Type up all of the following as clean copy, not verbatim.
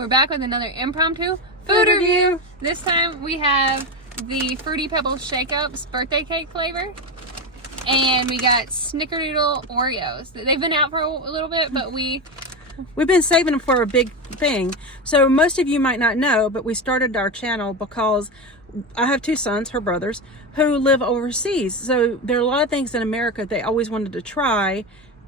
We're back with another impromptu food review. This time we have the Fruity Pebbles Shake-Ups birthday cake flavor. And we got Snickerdoodle Oreos. They've been out for a little bit, but we've been saving them for a big thing. So most of you might not know, but we started our channel because I have two sons, her brothers, who live overseas. So there are a lot of things in America they always wanted to try.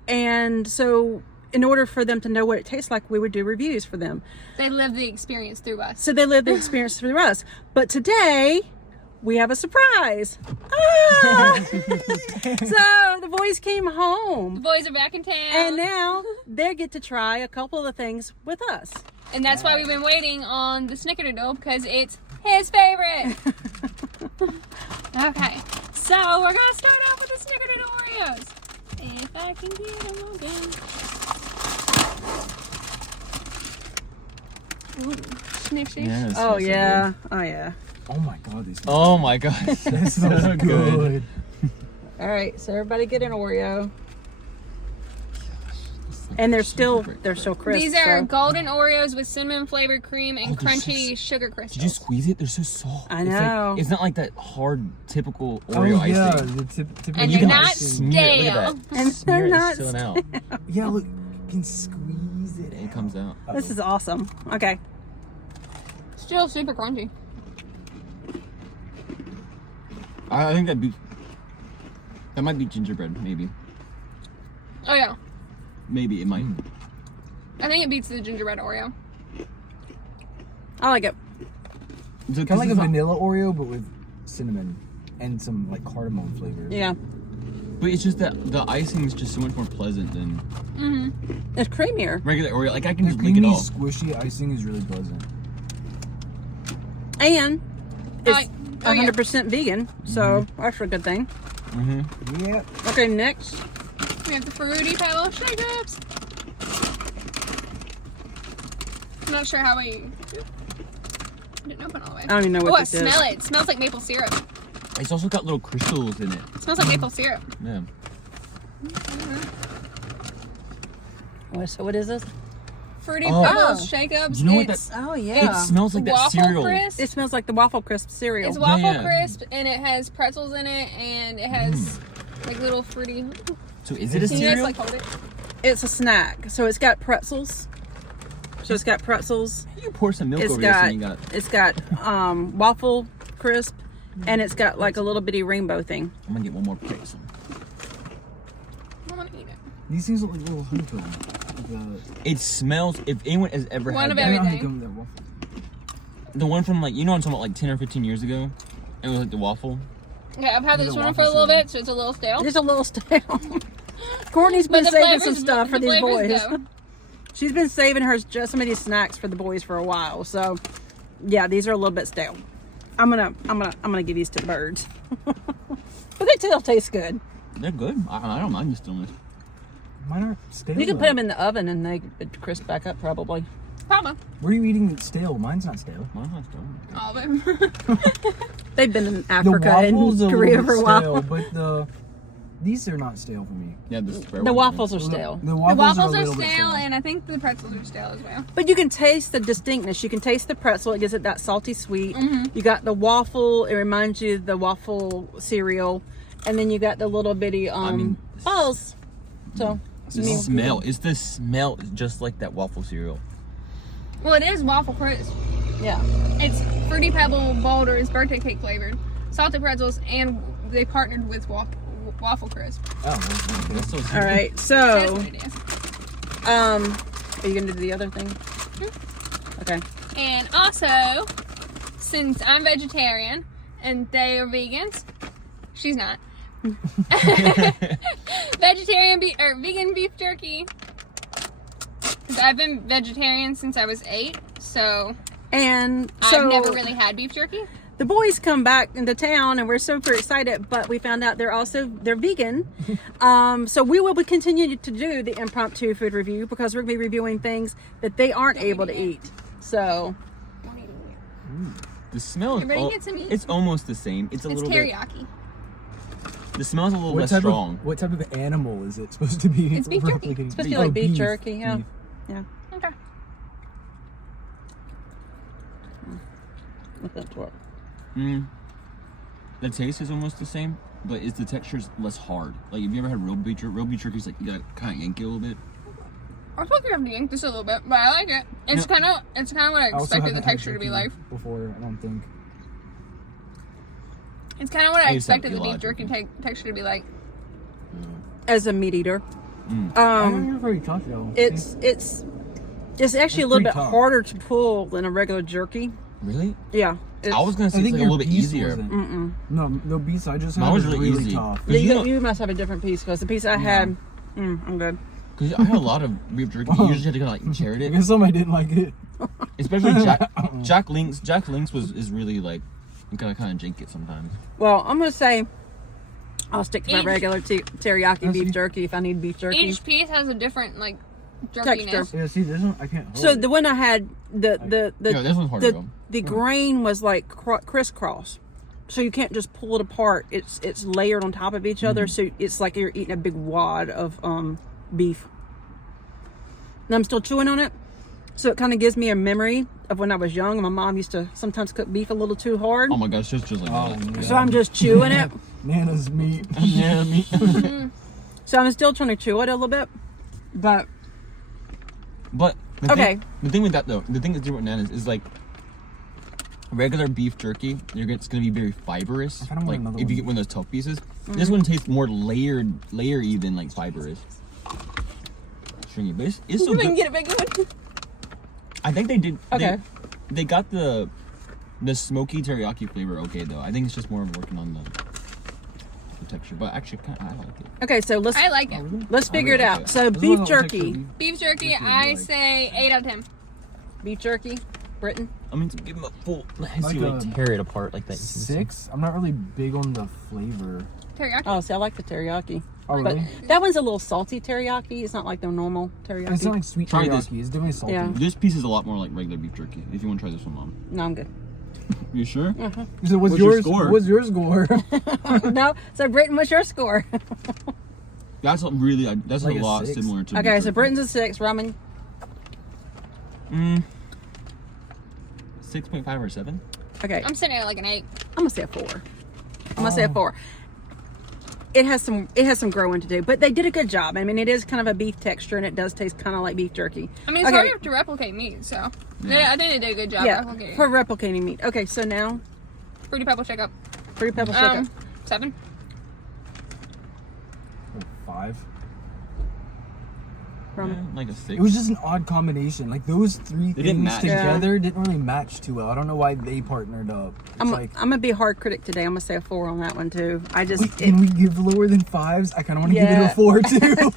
And so in order for them to know what it tastes like, we would do reviews for them. They live the experience through us. So they live the experience through us. But today, we have a surprise. So the boys came home. The boys are back in town. And now they get to try a couple of the things with us. And that's why we've been waiting on the Snickerdoodle, because it's his favorite. Okay, so we're going to start off with the Snickerdoodle Oreos. If I can get them open. Ooh, sniff, sniff. Yes, Oh yeah. Oh yeah. Oh my god, these. Oh my god, This is so good. All right, so everybody get an Oreo. And they're still crisp. These are so. golden Oreos with cinnamon flavored cream and crunchy sugar crystals. Did you squeeze it? They're so soft. I know. It's not like that hard, typical Oreo icing. The typical And you they're can not smear it. Look at that. And Smear they're it, not it's spilling out. Yeah, look, you can squeeze it. It comes out. This is awesome. Okay. Still super crunchy. I think that might be gingerbread, maybe. Oh yeah, Maybe it might. I think it beats the gingerbread Oreo. I like it. So, Kind of like a vanilla Oreo, but with cinnamon and some like cardamom flavors. Yeah. But it's just that the icing is just so much more pleasant than It's creamier. regular Oreo. Like I can The just lick it creamy, off. squishy icing is really pleasant. And it's yeah. 100% vegan, so that's a good thing. Yeah. Okay, next. We have the Fruity Pebbles Shake-Ups. I'm not sure how we didn't open all the way. I don't even know Oh, what I this is. smell it. It smells like maple syrup. It's also got little crystals in it. It smells like maple syrup. Yeah. So what is this? Fruity Oh. Pebbles Shake-Ups. You know what It's Oh, It smells like that waffle cereal. crisp. It smells like the waffle crisp cereal. It's waffle Yeah. crisp, and it has pretzels in it, and it has like little fruity. So is it a Can you guys cereal? like hold it? It's a snack, so it's got pretzels. So it's got pretzels. You pour some milk It's over this got and you got. it's got waffle crisp, and it's got like a little bitty rainbow thing. I'm gonna get one more pick. So. I want to eat it. These things look like little honeycomb. It smells. If anyone has ever One had of that, everything. Honeycomb, that waffle. the one from like I'm talking about like 10 or 15 years ago, it was like the waffle. Okay, I've had this The one for a waffle little cereal. bit, so it's a little stale. Just a little stale. Courtney's But been the saving some flavors- stuff for the these flavors boys. go. She's been saving some of these snacks for the boys for a while. So, yeah, these are a little bit stale. I'm gonna give these to the birds, but they still taste good. They're good. I don't mind the stillness. Mine are stale. You can put though. them in the oven and they would crisp back up probably. Probably Where are you eating it stale? Mine's not stale. Mine's not stillness. all of them. They've been in The Africa waffles and are Korea a for a little while. bit stale, but these are not stale for me. Yeah, the square The one. waffles are stale. The The waffles, waffles are, a are little bit stale, and I think the pretzels are stale as well. But you can taste the distinctness. You can taste the pretzel. It gives it that salty sweet. You got the waffle. It reminds you of the waffle cereal. And then you got the little bitty balls. So, The smell. Is the smell just like that waffle cereal? Well, it is waffle crisp. yeah. It's Fruity Pebble Boulders birthday cake flavored, salted pretzels, and they partnered with waffle crisp. Oh, okay. That's so All right. That's So, what it is. are you going to do the other thing? Okay. And also, since I'm vegetarian and they are vegans, she's not. Vegetarian vegan beef jerky. 'Cause I've been vegetarian since I was 8, so And so I've never really had beef jerky. the boys come back into town and we're super excited, but we found out they're vegan. So we will be continuing to do the impromptu food review because we're going to be reviewing things that they aren't able to eat. So Don't eat it. The smell is. Everybody get some eat. It's almost the same. It's a It's little teriyaki. bit. The smell's a little less strong. What type of animal is it supposed to be? It's beef jerky. replicating? it's supposed to be like beef jerky. Yeah. Yeah. Okay. That's what. The taste is almost the same, but the texture's less hard. Like, have you ever had real beef jerky? Real beef jerky's like, you gotta kind of yank it a little bit. I feel like you have to yank this a little bit, but I like it. It's kind of what I expected the texture to be like. Before, I don't think. It's kind of what I used to have expected the beef theological. jerky texture to be like. As a meat eater, I never really talked though. it's actually a little pretty bit tough. harder to pull than a regular jerky. Really? Yeah. I was gonna say I it's think like a your little bit piece easier. wasn't. No piece I just had Mine was was really really easy. tough. Cause you know- You must have a different piece because the piece I had, I'm good. Cause I had a lot of beef jerky. You usually have to kind of like tear I it, guess somebody didn't like it. especially Jack Link's. Jack Link's is really like you gotta kind of jank it sometimes. Well, I'm gonna say I'll stick to my Each- regular teriyaki I beef see. jerky if I need beef jerky. Each piece has a different like jerkiness. Texture. Yeah, see, this one I can't. Hold So it. the one I had, the Yeah, this one's hard to go. the grain was like crisscross, so you can't just pull it apart. It's layered on top of each other, so it's like you're eating a big wad of beef. And I'm still chewing on it, so it kind of gives me a memory of when I was young. My mom used to sometimes cook beef a little too hard, Oh my gosh, just like that. yeah. so I'm just chewing it. Nana's meat. Yeah, me. So I'm still trying to chew it a little bit, but But the Okay. thing, the thing with that though, the thing that's different with Nana's is like regular beef jerky. It's gonna be very fibrous. I kinda want Like another if you one. get one of those tough pieces, this one tastes more layery than like fibrous. Stringy, but it's still We can good. get a big one. I think they did. Okay. They got the smoky teriyaki flavor okay though. I think it's just more of working on the texture, but actually I like it. okay. So let's I like it. let's figure it like out. it. So This beef one I'll take jerky, the beef. Beef jerky, Which one do you I like? say 8 out of 10. beef jerky, Britain. I mean, to give them a full. Let's Like see, like a tear it apart like that. 6. I'm not really big on the flavor. Teriyaki. Oh, see, I like the teriyaki. Oh really? But that one's a little salty teriyaki. It's not like the normal teriyaki. It's not like sweet Try teriyaki. this. It's definitely salty. Yeah. This piece is a lot more like regular beef jerky. If you want to try this one, Mom. No, I'm good. You sure? So What's your score? What's your score? No, so Britain, what's your score? That's really. That's Like a a lot 6. similar to. Okay, beef so jerky. Britain's a 6. Ramen. 6.5 or 7. Okay, I'm sitting at like an 8. I'm gonna say a 4. I'm gonna say a 4. It has some growing to do, but they did a good job. I mean, it is kind of a beef texture, and it does taste kind of like beef jerky. I mean, it's Okay. hard to replicate meat, so I think they did a good job Yeah, replicating. for replicating meat. Okay, so now Fruity Pebble Shake Up. Fruity Pebble Shake Up. 7. 5. Ramen. Like a 6. It was just an odd combination. Like those three They didn't things match. together didn't really match too well. I don't know why they partnered up. It's I'm like, gonna be a hard critic today. I'm gonna say a 4 on that one too. I just wait, can we give lower than 5s? I kind of want to give it Yeah. a 4 too.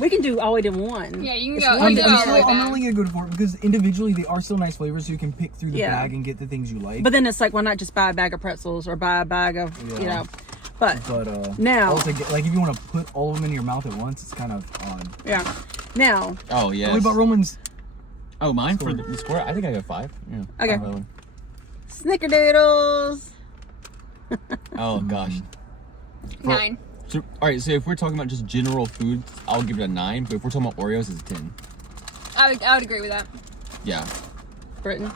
we can do all the way to 1. Yeah, you can It's go. one You to can go all the way I'm down. only gonna go to 4 because individually they are still nice flavors, so you can pick through the Yeah. bag and get the things you like. But then it's like, why not just buy a bag of pretzels or buy a bag of, you Yeah. know? But now- also, like if you want to put all of them in your mouth at once, it's kind of odd. yeah. Now, Oh yes. What about Roman's? Oh, mine for the score. I think I got 5. Yeah. Okay. That one. Snickerdoodles. Oh gosh. 9. So, all right. So if we're talking about just general food, I'll give it a 9. But if we're talking about Oreos, it's a 10. I would agree with that. Yeah. Britain.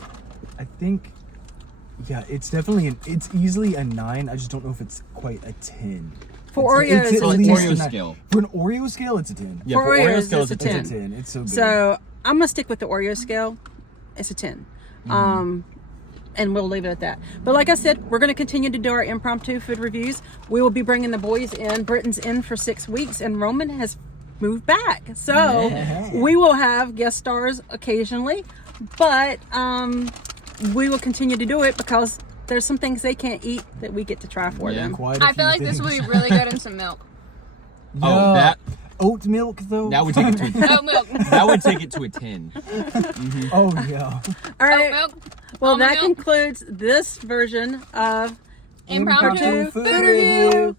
I think, yeah, it's definitely it's easily a 9. I just don't know if it's quite a 10. For It's- Oreos, it's it's at a least 10. Oreo 9. scale. For an Oreo scale, it's a 10. Yeah. For For Oreo Oreos, scale, it's it's a a 10. It's a 10. It's so good. So I'm gonna stick with the Oreo scale. It's a 10. And we'll leave it at that. But like I said, we're going to continue to do our impromptu food reviews. We will be bringing the boys in. Britain's in for 6 weeks, and Roman has moved back. So Yeah. we will have guest stars occasionally, but we will continue to do it because there's some things they can't eat that we get to try for Yeah. them. Quite a I feel few like this would things. be really good in some milk. Oh, Yeah. that Oat milk though. that would take it to Oat milk. that would take it to a 10. Oh yeah. All Oat right. milk. Well, Almond that milk. concludes this version of Impromptu Impromptu food food review. review.